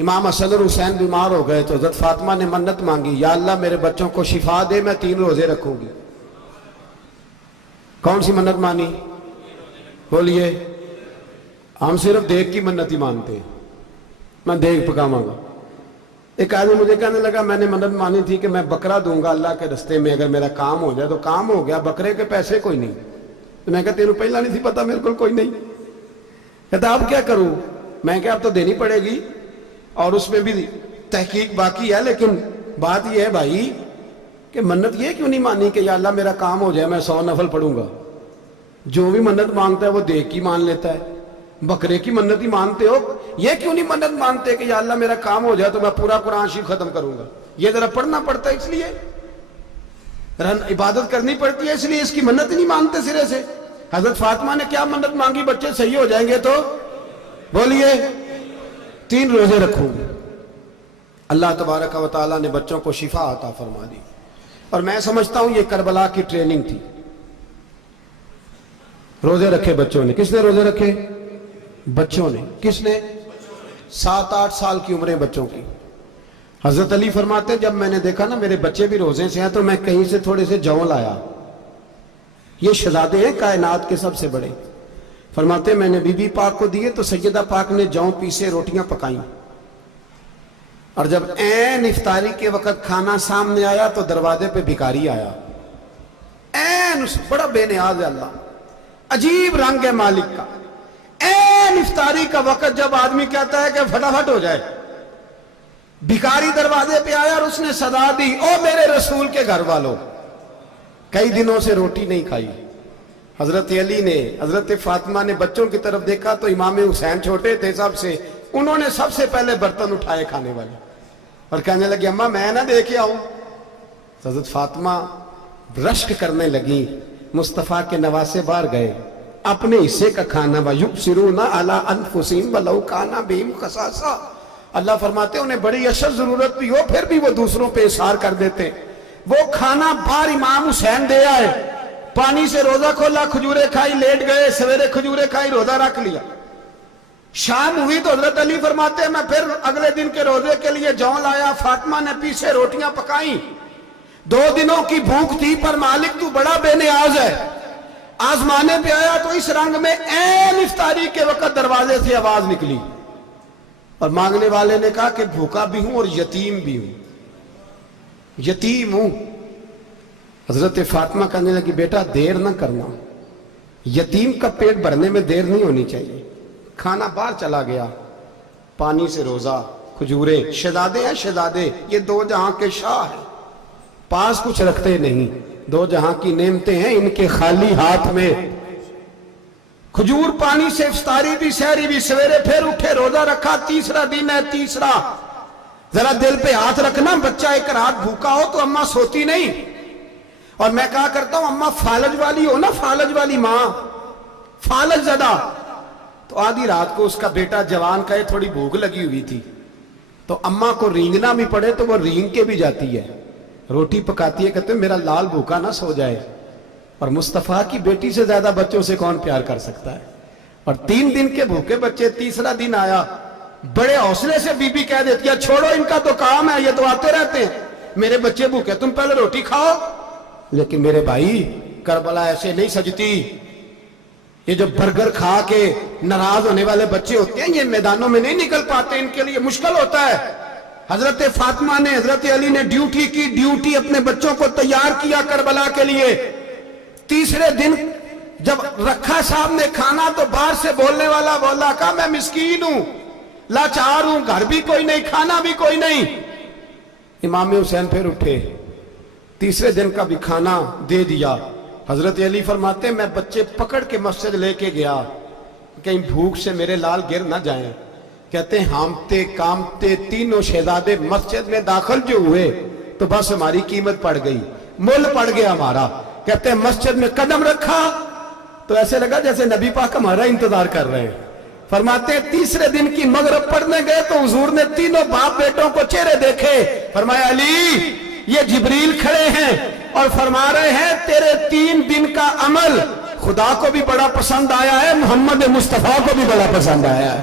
امام حسن اور حسین بیمار ہو گئے تو حضرت فاطمہ نے منت مانگی، یا اللہ میرے بچوں کو شفا دے، میں 3 روزے رکھوں گی۔ کون سی منت مانی؟ بولیے۔ ہم صرف دیکھ کی منت ہی مانتے ہیں، میں دیکھ پکاواں گا۔ ایک آدمی مجھے کہنے لگا میں نے منت مانی تھی کہ میں بکرا دوں گا اللہ کے رستے میں، اگر میرا کام ہو جائے تو کام ہو گیا، بکرے کے پیسے کوئی نہیں۔ تو میں کہا تیرے پہلا نہیں تھی پتا، میرے کو کوئی نہیں۔ کہتا اب کیا کروں؟ میں کہا اب تو دینی پڑے گی، اور اس میں بھی تحقیق باقی ہے، لیکن بات یہ ہے بھائی کہ منت یہ کیوں نہیں مانی کہ یا اللہ میرا کام ہو جائے میں 100 نفل پڑھوں گا؟ جو بھی منت مانگتا ہے وہ دیکھ کی مان لیتا ہے، بکرے کی منت ہی مانتے ہو، یہ کیوں نہیں منت مانتے کہ یا اللہ میرا کام ہو جائے تو میں پورا قرآن شریف ختم کروں گا؟ یہ ذرا پڑھنا پڑتا ہے، اس لیے عبادت کرنی پڑتی ہے، اس لیے اس کی منت ہی نہیں مانتے سرے سے۔ حضرت فاطمہ نے کیا منت مانگی؟ بچے صحیح ہو جائیں گے تو بولیے 3 روزے رکھوں گے۔ اللہ تبارک و تعالیٰ نے بچوں کو شفا عطا فرما دی، اور میں سمجھتا ہوں یہ کربلا کی ٹریننگ تھی۔ روزے رکھے بچوں نے۔ کس نے روزے رکھے؟ بچوں نے۔ کس نے؟ 7-8 سال کی عمریں بچوں کی۔ حضرت علی فرماتے جب میں نے دیکھا نا میرے بچے بھی روزے سے ہیں تو میں کہیں سے تھوڑے سے جوں لایا، یہ شہزادے ہیں کائنات کے سب سے بڑے۔ فرماتے میں نے بی بی پاک کو دیے تو سیدہ پاک نے جوں پیسے روٹیاں پکائیں، اور جب عین افطاری کے وقت کھانا سامنے آیا تو دروازے پہ بھکاری آیا، عین بڑا بے نیاز ہے اللہ، عجیب رنگ ہے مالک کا۔ عین افطاری کا وقت جب آدمی کہتا ہے کہ فٹافٹ ہو جائے، بھکاری دروازے پہ آیا اور اس نے صدا دی، او میرے رسول کے گھر والوں، کئی دنوں سے روٹی نہیں کھائی۔ حضرت علی نے، حضرت فاطمہ نے بچوں کی طرف دیکھا تو امام حسین چھوٹے تھے سب سے، انہوں نے سب سے پہلے برتن اٹھائے کھانے والے، اور کہنے لگے اماں میں نہ دیکھ آؤں۔ حضرت فاطمہ رشک کرنے لگی، مصطفیٰ کے نواسے باہر گئے، اپنے حصے کا کھانا وَيُبْصِرُونَ عَلَىٰ أَنفُسِهِمْ وَلَوْ كَانَ بِهِمْ خَصَاصَةٌ، اللہ فرماتے انہیں بڑی اشد ضرورت بھی ہو پھر بھی وہ دوسروں پہ اثار کر دیتے۔ وہ کھانا باہر امام حسین دے آئے، پانی سے روزہ کھولا، کھجورے کھائی، لیٹ گئے، سویرے کھجورے کھائی، روزہ رکھ لیا۔ شام ہوئی تو حضرت علی فرماتے ہیں میں پھر اگلے دن کے روزے کے لیے جوں لایا، فاطمہ نے پیچھے روٹیاں پکائیں۔ 2 دنوں کی بھوک تھی پر مالک تو بڑا بے نیاز ہے، آزمانے پہ آیا تو اس رنگ میں عین افطاری کے وقت دروازے سے آواز نکلی، اور مانگنے والے نے کہا کہ بھوکا بھی ہوں اور یتیم بھی ہوں، یتیم ہوں۔ حضرت فاطمہ کہنے لگی بیٹا دیر نہ کرنا، یتیم کا پیٹ بھرنے میں دیر نہیں ہونی چاہیے۔ کھانا باہر چلا گیا، پانی سے روزہ، کھجورے، شہزادے ہیں شہزادے، یہ 2 جہاں کے شاہ ہیں، پاس کچھ رکھتے نہیں، 2 جہاں کی نعمتیں ہیں ان کے خالی ہاتھ میں۔ کھجور پانی سے افطاری بھی سحری بھی، سویرے پھر اٹھے روزہ رکھا، تیسرا دن ہے، تیسرا۔ ذرا دل پہ ہاتھ رکھنا، بچہ ایک رات بھوکا ہو تو اماں سوتی نہیں، اور میں کہا کرتا ہوں اماں فالج والی ہو نا، فالج والی ماں، فالج زدہ، تو آدھی رات کو اس کا بیٹا جوان کہے تھوڑی بھوک لگی ہوئی تھی، تو اماں کو رینگنا بھی پڑے تو وہ رینگ کے بھی جاتی ہے، روٹی پکاتی ہے، کہتے ہیں میرا لال بھوکا نہ سو جائے۔ اور مصطفیٰ کی بیٹی سے زیادہ بچوں سے کون پیار کر سکتا ہے؟ اور 3 دن کے بھوکے بچے، تیسرا دن آیا، بڑے حوصلے سے بی بی کہہ دیتی ہے چھوڑو ان کا تو کام ہے، یہ تو آتے رہتے ہیں، میرے بچے بھوکے تم پہلے روٹی کھاؤ۔ لیکن میرے بھائی کربلا ایسے نہیں سجتی، یہ جو برگر کھا کے ناراض ہونے والے بچے ہوتے ہیں یہ میدانوں میں نہیں نکل پاتے، ان کے لیے مشکل ہوتا ہے۔ حضرت فاطمہ نے، حضرت علی نے ڈیوٹی کی، ڈیوٹی اپنے بچوں کو تیار کیا کربلا کے لیے۔ تیسرے دن جب رکھا صاحب نے کھانا تو باہر سے بولنے والا بولا کہا میں مسکین ہوں، لاچار ہوں، گھر بھی کوئی نہیں، کھانا بھی کوئی نہیں۔ امام حسین پھر اٹھے، تیسرے دن کا بھی کھانا دے دیا۔ حضرت علی فرماتے ہیں میں بچے پکڑ کے مسجد لے کے گیا، کہیں بھوک سے میرے لال گر نہ جائیں۔ کہتے ہیں ہامتے کامتے تینوں شہزادے مسجد میں داخل جو ہوئے تو بس ہماری قیمت پڑ گئی، مول پڑ گیا ہمارا۔ کہتے ہیں مسجد میں قدم رکھا تو ایسے لگا جیسے نبی پاک ہمارا انتظار کر رہے ہیں۔ فرماتے ہیں تیسرے دن کی مغرب پڑھنے گئے تو حضور نے تینوں باپ بیٹوں کو چہرے دیکھے، فرمایا علی یہ جبریل کھڑے ہیں اور فرما رہے ہیں تیرے 3 دن کا عمل خدا کو بھی بڑا پسند آیا ہے، محمد مصطفیٰ کو بھی بڑا پسند آیا ہے۔